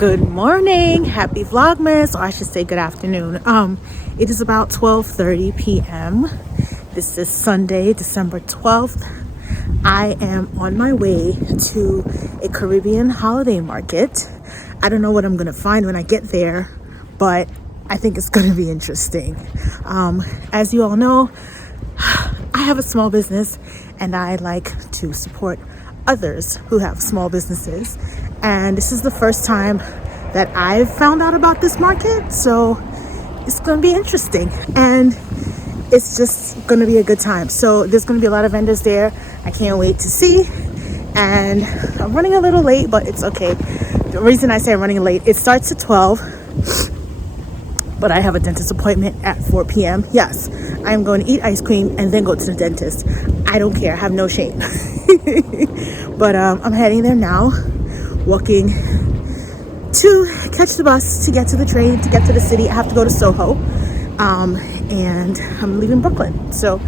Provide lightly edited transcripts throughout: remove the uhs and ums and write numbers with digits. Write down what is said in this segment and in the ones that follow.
Good morning, happy Vlogmas, or I should say good afternoon. It is about 12:30 p.m. This is Sunday, December 12th. I am on my way to a Caribbean holiday market. I don't know what I'm gonna find when I get there, but I think it's gonna be interesting. As you all know, I have a small business and I like to support others who have small businesses, and this is the first time that I've found out about this market, so it's gonna be interesting and it's just gonna be a good time. So there's gonna be a lot of vendors there. I can't wait to see, and I'm running a little late, but it's okay. The reason I say I'm running late, it starts at 12, but I have a dentist appointment at 4 p.m. Yes, I am going to eat ice cream and then go to the dentist. I don't care, I have no shame. But I'm heading there now, walking to catch the bus to get to the train, to get to the city. I have to go to Soho, and I'm leaving Brooklyn. So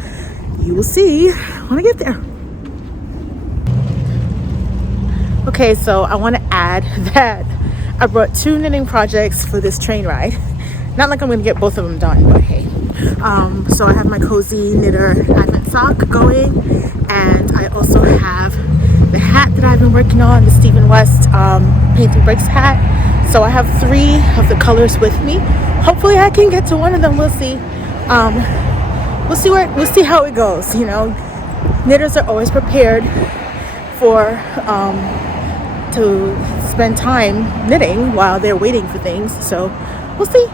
you will see when I get there. Okay, so I want to add that I brought 2 knitting projects for this train ride. Not like I'm going to get both of them done, but hey. So I have my cozy knitter advent sock going, and I also have the hat that I've been working on, the Stephen West Painting Bricks hat. So I have 3 of the colors with me. Hopefully I can get to one of them. We'll see. We'll see how it goes. You know, knitters are always prepared for to spend time knitting while they're waiting for things. So we'll see.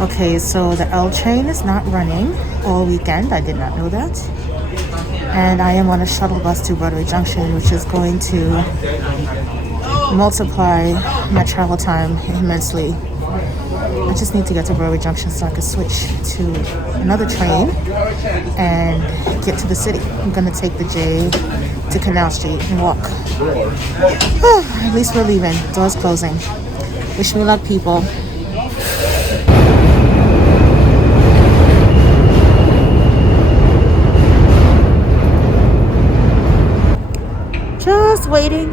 Okay, so the L train is not running all weekend. I did not know that. And I am on a shuttle bus to Broadway Junction, which is going to multiply my travel time immensely. I just need to get to Broadway Junction so I can switch to another train and get to the city. I'm gonna take the J to Canal Street and walk. At least we're leaving. Doors closing. Wish me luck, people. Just waiting.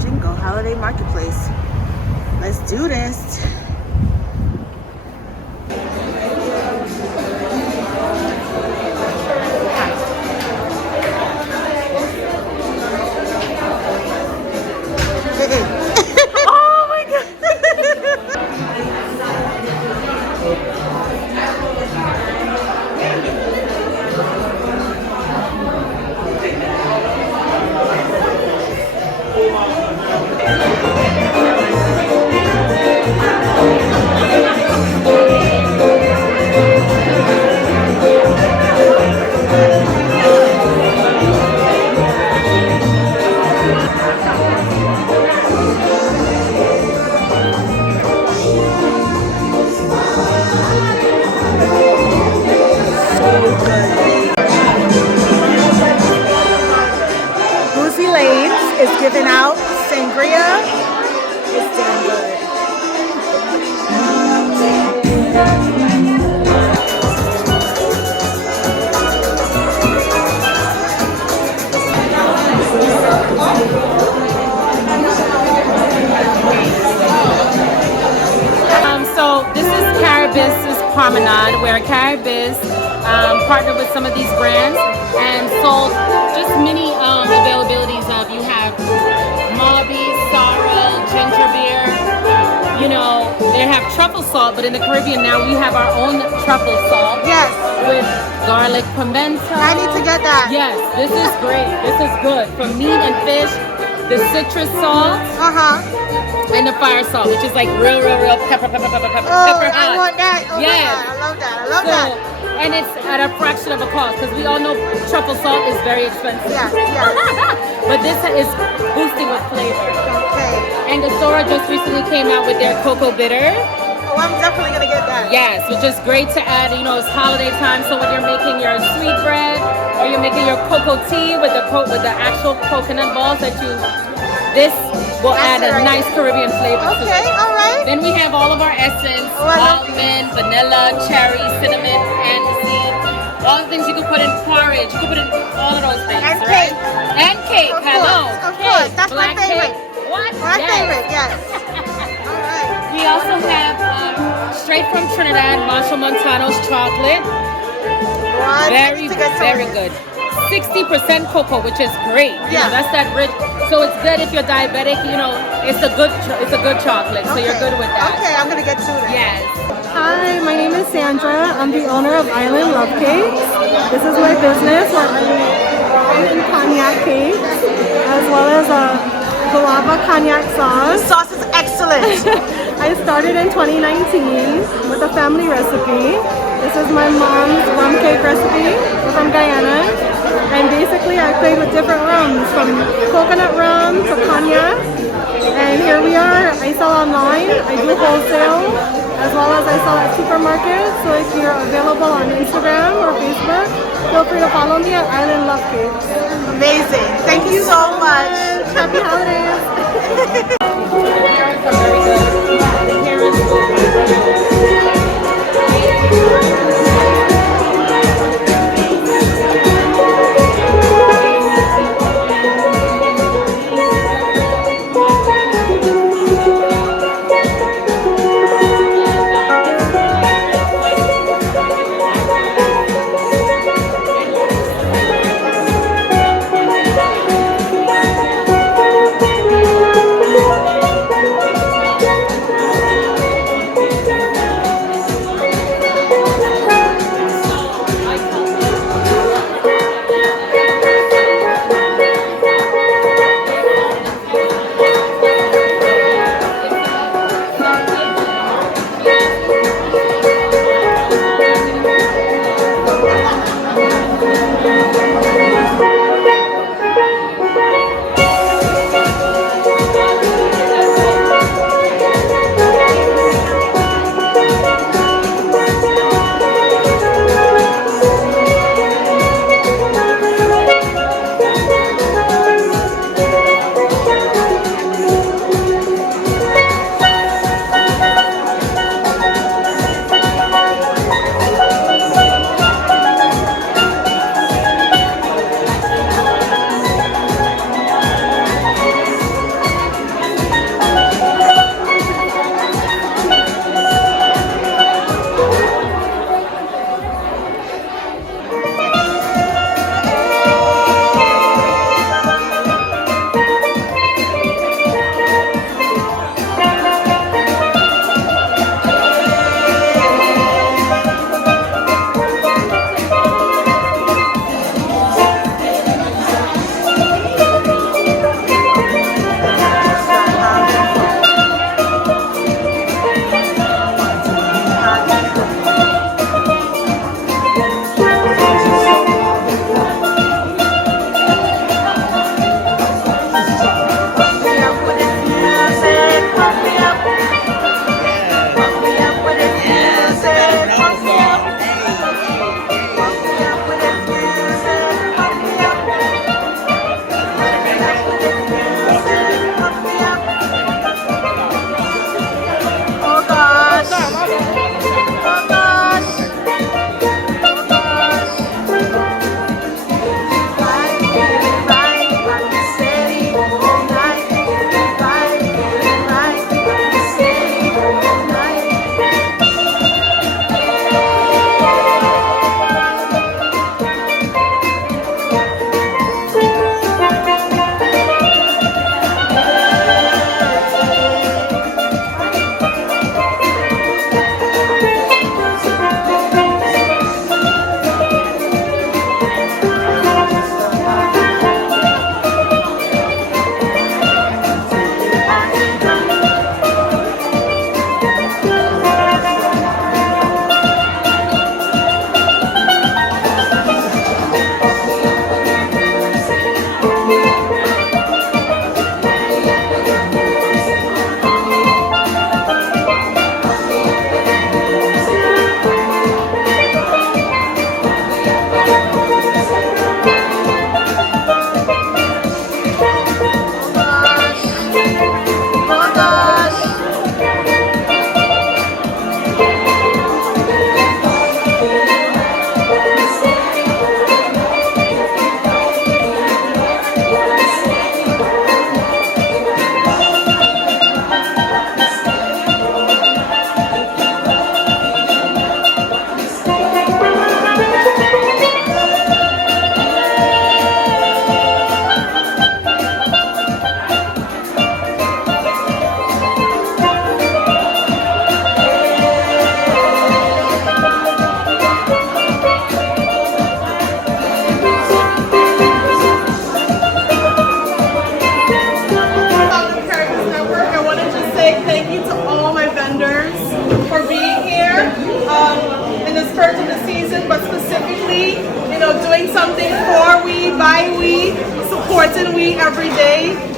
Jingle Holiday Marketplace. Let's do this. Boozylanez is giving out sangria. It's damn good. So this is Caribbean Biz Promenade, where Caribbean Biz partnered with some of these brands and sold just mini availabilities of, you have Mauby, sorrel, ginger beer, you know, they have truffle salt, but in the Caribbean now we have our own truffle salt. Yes. With garlic pimento. I need to get that. Yes, this is great. This is good. For meat and fish, the citrus salt. And the fire salt, which is like real pepper Oh, hot. I want that. Oh yes. my God, I love that. And it's at a fraction of a cost because we all know truffle salt is very expensive. Yes, yes. But this is boosting with flavor. Okay. Angostura just recently came out with their cocoa bitter. Oh, I'm definitely gonna get that. Yes, which is great to add. You know, it's holiday time, so when you're making your sweet bread or you're making your cocoa tea with the actual coconut balls this will add a nice Caribbean flavor to it. Okay, all right. Then we have all of our essence, almond, vanilla, cherry, cinnamon, aniseed. All the things you can put in porridge. You can put in all of those things, And right? cake. And cake, hello. Of course, that's my Black favorite. Cake. What? My Yes. favorite, yes. All right. We also have straight from Trinidad, Marshall Montano's chocolate. What? Very, very good. 60% cocoa, which is great. You know, that's that rich. So it's good if you're diabetic. You know, it's a good chocolate. So you're good with that. Okay, I'm gonna get to that. Yes. Hi, my name is Sandra. I'm the owner of Island Love Cakes. This is my business where I make rum and cognac cakes, as well as a guava cognac sauce. The sauce is excellent. I started in 2019 with a family recipe. This is my mom's rum cake recipe. We're from Guyana. And basically I played with different rums, from coconut rum to cognac. And here we are. I sell online. I do wholesale, as well as I sell at supermarkets. So if you're available on Instagram or Facebook, feel free to follow me at Island Love Cakes. Amazing. Thank you so much. Happy holidays. The carrots are very good. The carrots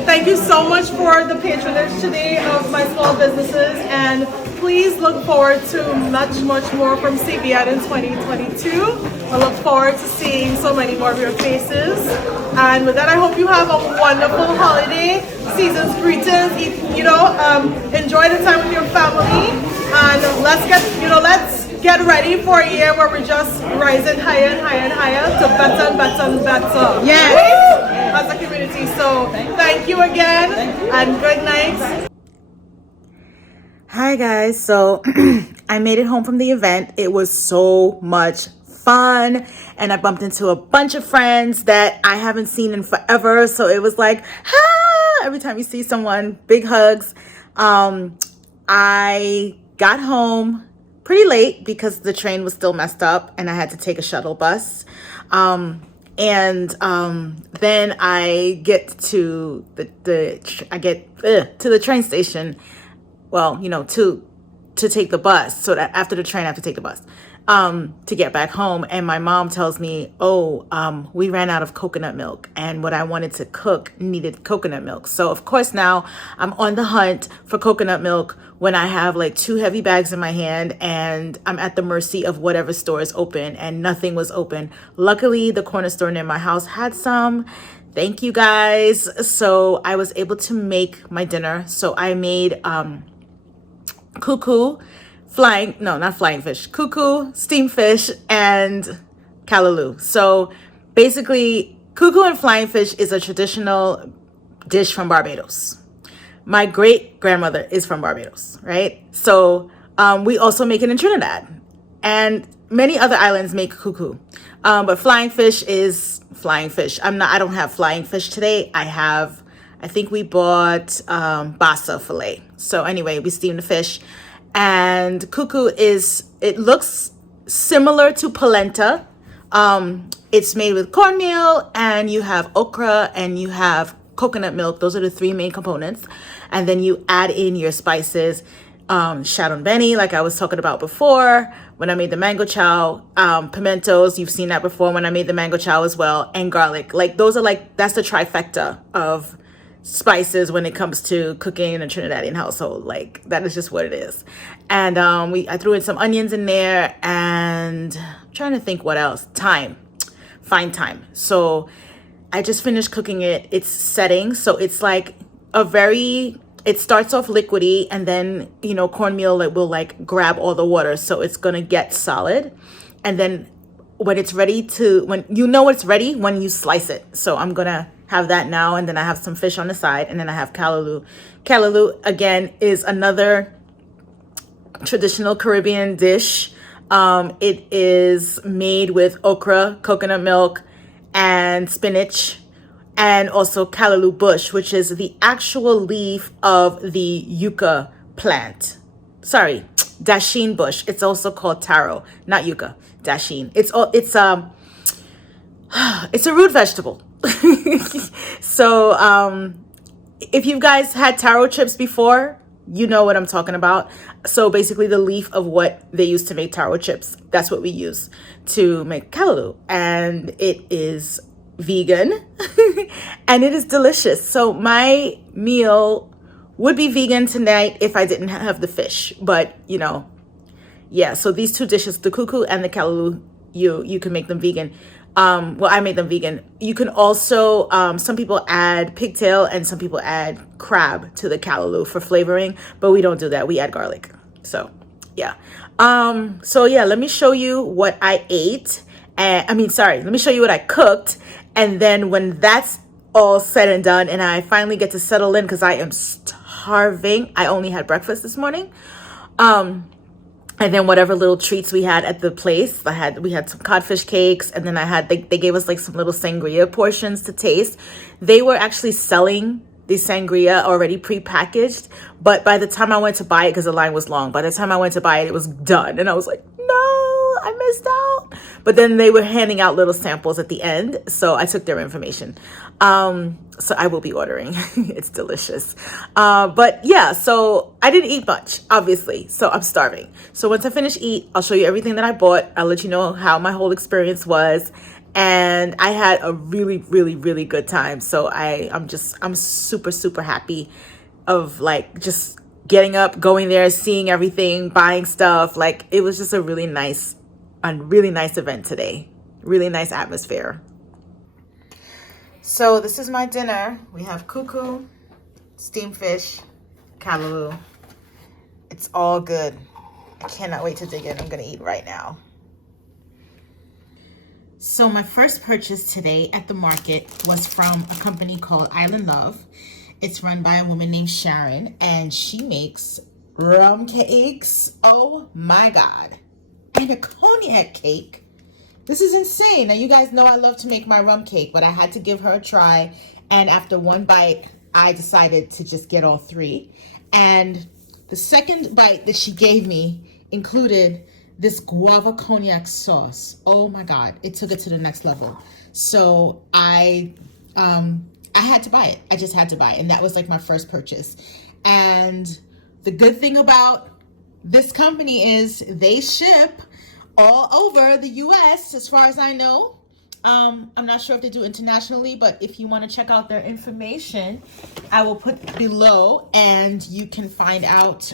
Thank you so much for the patronage today of my small businesses, and please look forward to much more from CBN in 2022. I look forward to seeing so many more of your faces. And with that, I hope you have a wonderful holiday, season's greetings. Enjoy the time with your family, and let's get ready for a year where we're just rising higher and higher and higher to better and better and better. Yes. As a community. So thank you again, and good night. Hi guys, so I made it home from the event. It was so much fun, and I bumped into a bunch of friends that I haven't seen in forever, so it was like, every time you see someone, big hugs. I got home pretty late because the train was still messed up and I had to take a shuttle bus. Then I get to the train station. Well, to take the bus. So that after the train, I have to take the bus to get back home. And my mom tells me, we ran out of coconut milk, and what I wanted to cook needed coconut milk. So of course now I'm on the hunt for coconut milk when I have like 2 heavy bags in my hand, and I'm at the mercy of whatever store is open, and nothing was open. Luckily, the corner store near my house had some. Thank you guys. So I was able to make my dinner. So I made cuckoo, steamed fish, and callaloo. So basically, cuckoo and flying fish is a traditional dish from Barbados. My great grandmother is from Barbados, right? So we also make it in Trinidad, and many other islands make cuckoo. But flying fish is flying fish. I don't have flying fish today. I think we bought basa fillet. So anyway, we steamed the fish. And cuckoo it looks similar to polenta. It's made with cornmeal, and you have okra, and you have coconut milk. Those are the 3 main components. And then you add in your spices, shadon beni, like I was talking about before when I made the mango chow, pimentos, you've seen that before when I made the mango chow as well, and garlic. Like that's the trifecta of spices when it comes to cooking in a Trinidadian household. Like that is just what it is. And I threw in some onions in there, and I'm trying to think what else. Fine thyme. So I just finished cooking it. It's setting, so it's like it starts off liquidy, and then cornmeal will like grab all the water, so it's gonna get solid. And then when it's ready when it's ready when you slice it. So I'm gonna have that now, and then I have some fish on the side, and then I have callaloo. Callaloo again is another traditional Caribbean dish. It is made with okra, coconut milk, and spinach, and also callaloo bush, which is the actual leaf of the yucca plant. Sorry, dasheen bush. It's also called taro, not yucca. Dasheen. It's a root vegetable. So if you guys had taro chips before, you know what I'm talking about. So basically the leaf of what they used to make taro chips, that's what we use to make callaloo, and it is vegan and it is delicious. So my meal would be vegan tonight if I didn't have the fish, but yeah, so these 2 dishes, the cuckoo and the callaloo, you can make them vegan. I made them vegan. You can also, some people add pigtail and some people add crab to the callaloo for flavoring, but we don't do that. We add garlic. So yeah. Let me show you what I ate. Let me show you what I cooked. And then when that's all said and done, and I finally get to settle in because I am starving. I only had breakfast this morning. And then whatever little treats we had at the place, we had some codfish cakes, and then they gave us like some little sangria portions to taste. They were actually selling the sangria already pre-packaged, but by the time I went to buy it, because the line was long, by the time I went to buy it, it was done. And I was like, no, I missed out. But then they were handing out little samples at the end, so I took their information. So I will be ordering. It's delicious. But yeah, so I didn't eat much, obviously, so I'm starving. So once I finish I'll show you everything that I bought. I'll let you know how my whole experience was. and I had a really, really, really good time. So I'm super, super happy of like just getting up, going there, seeing everything, buying stuff. Like it was just a really nice event today. Really nice atmosphere. So this is my dinner. We have cuckoo, steamed fish, callaloo. It's all good. I cannot wait to dig in. I'm gonna eat right now. So my first purchase today at the market was from a company called Island Love. It's run by a woman named Sharon, and she makes rum cakes. Oh my God. And a cognac cake. This is insane. Now you guys know I love to make my rum cake, but I had to give her a try. And after one bite, I decided to just get all three. And the second bite that she gave me included this guava cognac sauce. Oh my God, it took it to the next level. So I had to buy it. I just had to buy it. And that was like my first purchase. And the good thing about this company is they ship all over the US, as far as I know. I'm not sure if they do internationally, but if you want to check out their information, I will put below and you can find out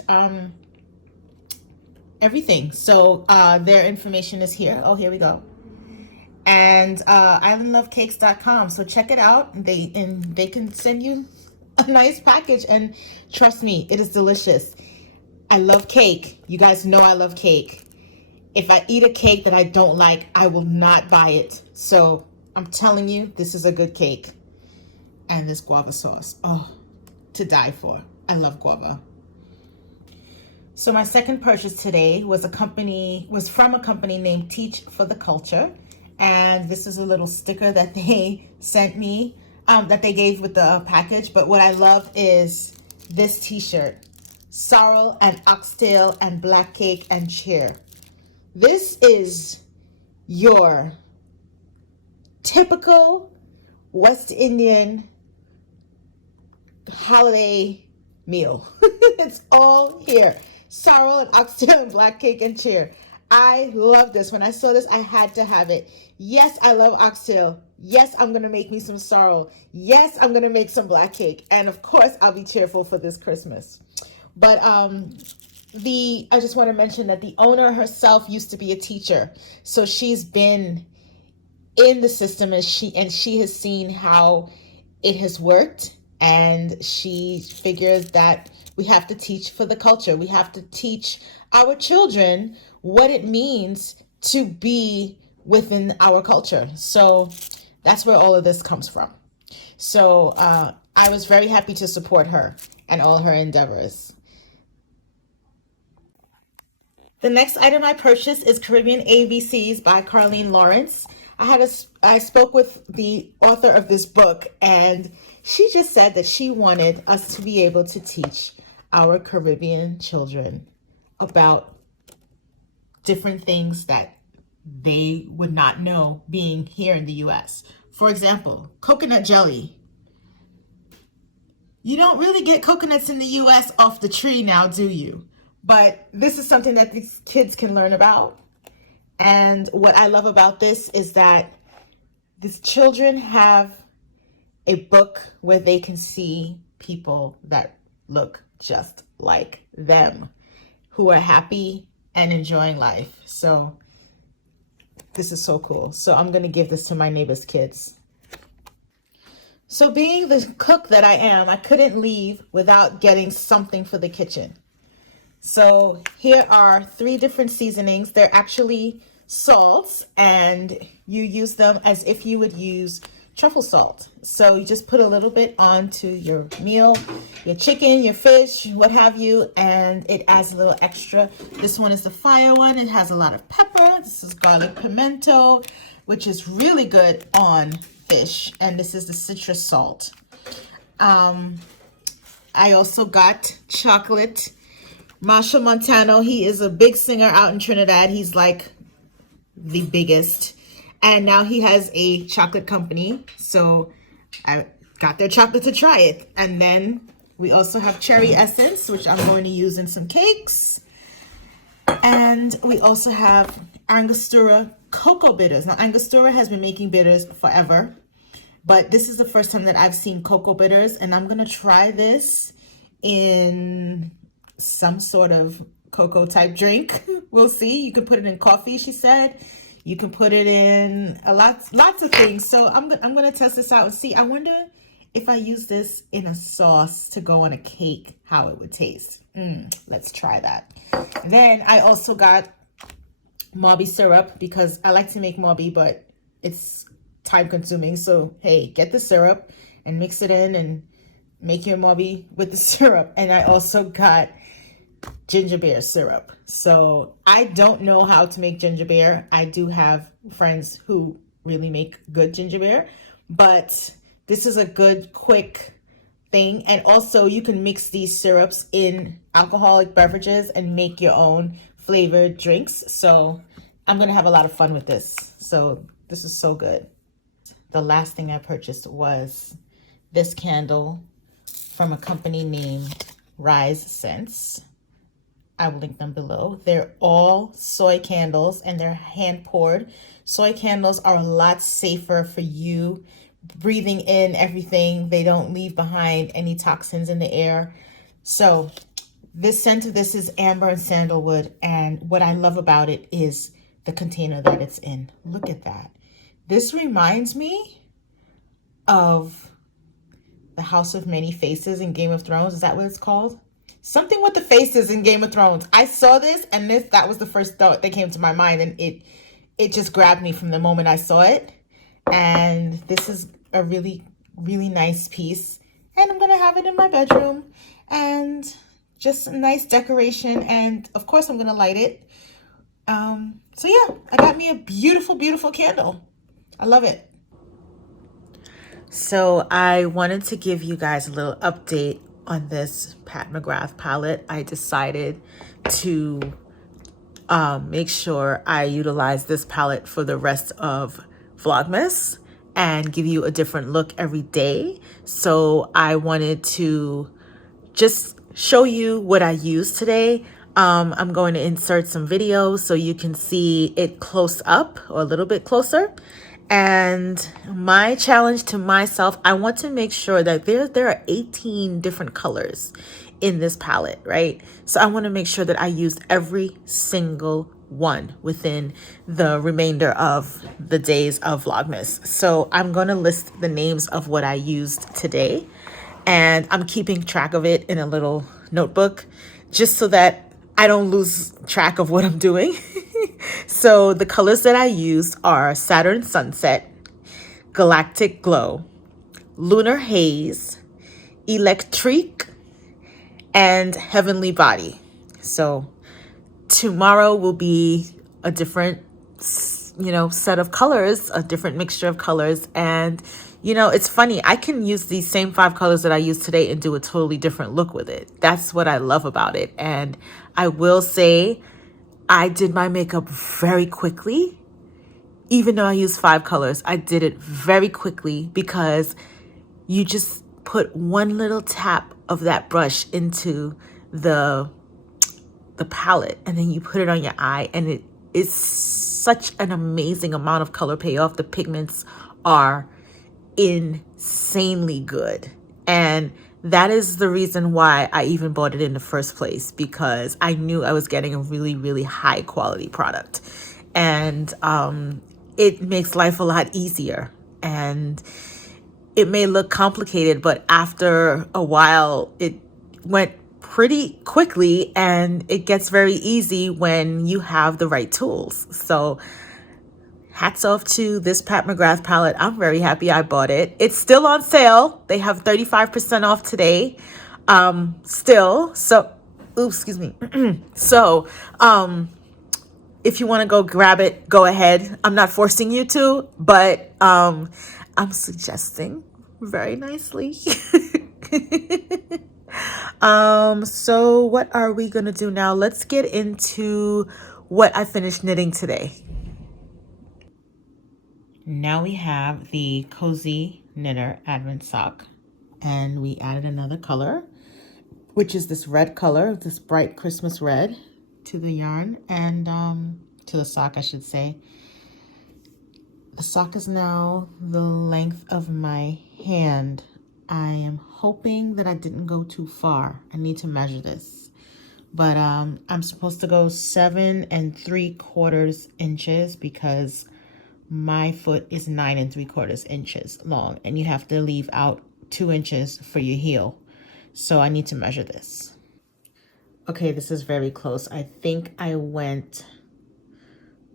everything. So their information is here. Oh, here we go. And islandlovecakes.com. So check it out. They can send you a nice package, and trust me, it is delicious. I love cake. You guys know I love cake. If I eat a cake that I don't like, I will not buy it. So I'm telling you, this is a good cake. And this guava sauce, oh, to die for. I love guava. So my second purchase today was from a company named Teach for the Culture. And this is a little sticker that they sent me, that they gave with the package. But what I love is this t-shirt, sorrel and oxtail and black cake and cheer. This is your typical West Indian holiday meal. It's all here. Sorrel and oxtail and black cake and cheer. I love this. When I saw this, I had to have it. Yes, I love oxtail. Yes, I'm going to make me some sorrel. Yes, I'm going to make some black cake. And of course, I'll be cheerful for this Christmas. But I just want to mention that the owner herself used to be a teacher. So she's been in the system, and she has seen how it has worked. And she figures that we have to teach for the culture. We have to teach our children what it means to be within our culture. So that's where all of this comes from. So I was very happy to support her and all her endeavors. The next item I purchased is Caribbean ABCs by Carlene Lawrence. I spoke with the author of this book, and she just said that she wanted us to be able to teach our Caribbean children about different things that they would not know being here in the US. For example, coconut jelly. You don't really get coconuts in the US off the tree now, do you? But this is something that these kids can learn about. And what I love about this is that these children have a book where they can see people that look just like them, who are happy and enjoying life. So this is so cool. So I'm going to give this to my neighbor's kids. So being the cook that I am, I couldn't leave without getting something for the kitchen. So here are 3 different seasonings. They're actually salts, and you use them as if you would use truffle salt. So you just put a little bit onto your meal, your chicken, your fish, what have you, and it adds a little extra. This one is the fire one. It has a lot of pepper. This is garlic pimento, which is really good on fish. And this is the citrus salt. I also got chocolate. Marshall Montano, he is a big singer out in Trinidad. He's like the biggest. And now he has a chocolate company. So I got their chocolate to try it. And then we also have cherry essence, which I'm going to use in some cakes. And we also have Angostura cocoa bitters. Now, Angostura has been making bitters forever, but this is the first time that I've seen cocoa bitters, and I'm gonna try this in some sort of cocoa type drink. We'll see. You can put it in coffee, she said. You can put it in lots of things. So I'm gonna test this out and see. I wonder if I use this in a sauce to go on a cake, how it would taste. Let's try that. Then I also got Mauby syrup because I like to make Mauby, but it's time consuming. So hey, get the syrup and mix it in and make your Mauby with the syrup. And I also got ginger beer syrup. So I don't know how to make ginger beer. I do have friends who really make good ginger beer, but this is a good quick thing. And also you can mix these syrups in alcoholic beverages and make your own flavored drinks. So I'm gonna have a lot of fun with this. So this is so good. The last thing I purchased was this candle from a company named Rise Scents. I will link them below. They're all soy candles and they're hand poured. Soy candles are a lot safer for you breathing in everything. They don't leave behind any toxins in the air. So this scent of this is amber and sandalwood, and what I love about it is the container that it's in. Look at that. This reminds me of the House of Many Faces in Game of Thrones. Is that what it's called? Something with the faces in Game of Thrones. I saw this and that was the first thought that came to my mind, and it just grabbed me from the moment I saw it. And this is a really, really nice piece, and I'm gonna have it in my bedroom and just a nice decoration. And of course I'm gonna light it. So yeah, I got me a beautiful, beautiful candle. I love it. So I wanted to give you guys a little update on this Pat McGrath palette. I decided to make sure I utilize this palette for the rest of Vlogmas and give you a different look every day. So I wanted to just show you what I used today. I'm going to insert some videos so you can see it close up or a little bit closer. And my challenge to myself, I want to make sure that there are 18 different colors in this palette, right? So I want to make sure that I used every single one within the remainder of the days of Vlogmas. So I'm going to list the names of what I used today, and I'm keeping track of it in a little notebook just so that I don't lose track of what I'm doing. So the colors that I used are Saturn Sunset, Galactic Glow, Lunar Haze, Electrique, and Heavenly Body. So tomorrow will be a different, set of colors, a different mixture of colors. And, it's funny. I can use these same 5 colors that I used today and do a totally different look with it. That's what I love about it. And I will say I did my makeup very quickly. Even though I used 5 colors, I did it very quickly because you just put one little tap of that brush into the palette, and then you put it on your eye, and it is such an amazing amount of color payoff. The pigments are insanely good, and that is the reason why I even bought it in the first place, because I knew I was getting a really, really high quality product, and it makes life a lot easier. And it may look complicated, but after a while it went pretty quickly, and it gets very easy when you have the right tools. So hats off to this Pat McGrath palette. I'm very happy I bought it. It's still on sale. They have 35% off today. Still. So, excuse me. So, if you want to go grab it, go ahead. I'm not forcing you to, but I'm suggesting very nicely. So what are we going to do now? Let's get into what I finished knitting today. Now we have the Cozy Knitter Advent Sock, and we added another color, which is this red color, this bright Christmas red, to the yarn, and to the sock, I should say. The sock is now the length of my hand. I am hoping that I didn't go too far. I need to measure this. But I'm supposed to go 7 3/4 inches because my foot is 9 3/4 inches long, and you have to leave out 2 inches for your heel. So I need to measure this. Okay, this is very close. I think I went,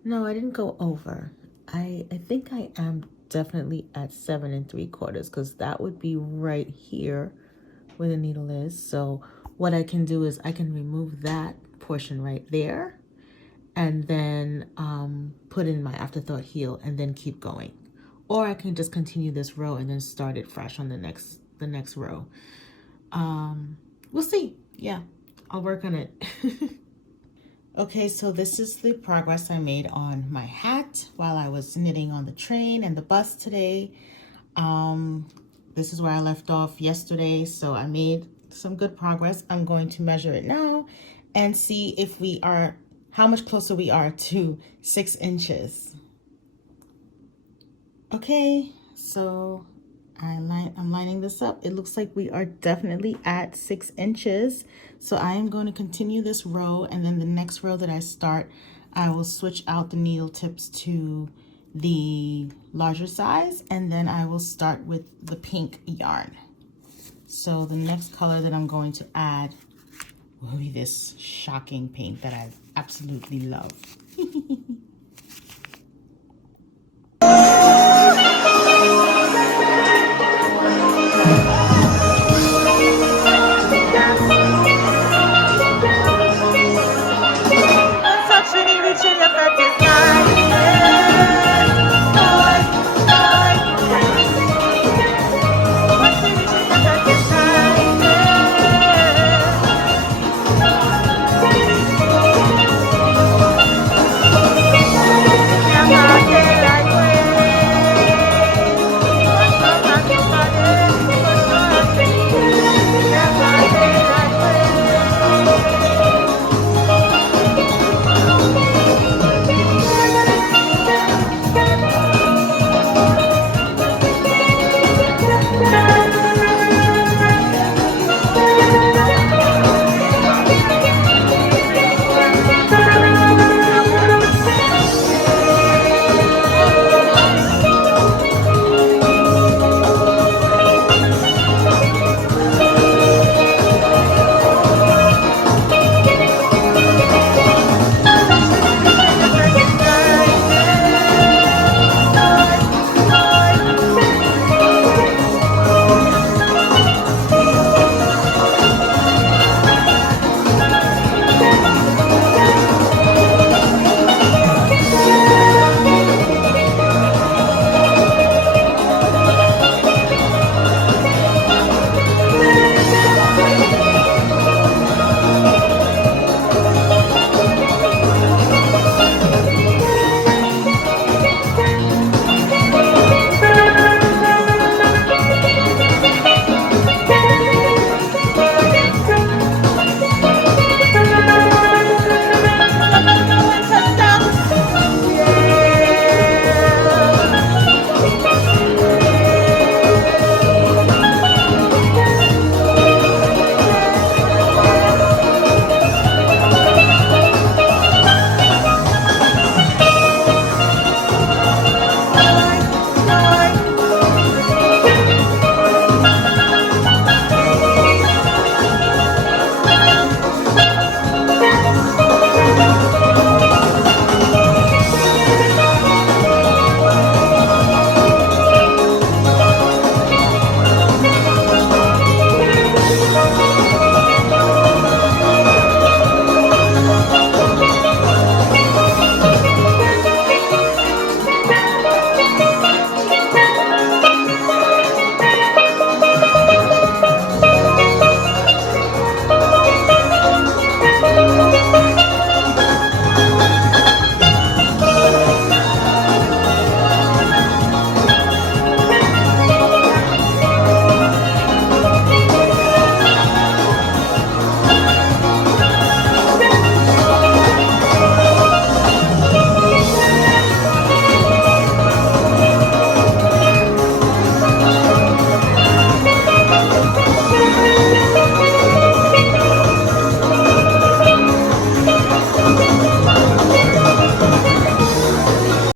no, I didn't go over. I think I am definitely at 7 3/4 because that would be right here where the needle is. So what I can do is I can remove that portion right there and then put in my afterthought heel and then keep going. Or I can just continue this row and then start it fresh on the next row. We'll see. Yeah, I'll work on it. Okay, so this is the progress I made on my hat while I was knitting on the train and the bus today. This is where I left off yesterday, so I made some good progress. I'm going to measure it now and see if we are, how much closer we are to 6 inches. Okay, so I'm lining this up. It looks like we are definitely at 6 inches. So I am going to continue this row, and then the next row that I start, I will switch out the needle tips to the larger size, and then I will start with the pink yarn. So the next color that I'm going to add will be this shocking pink that I absolutely love.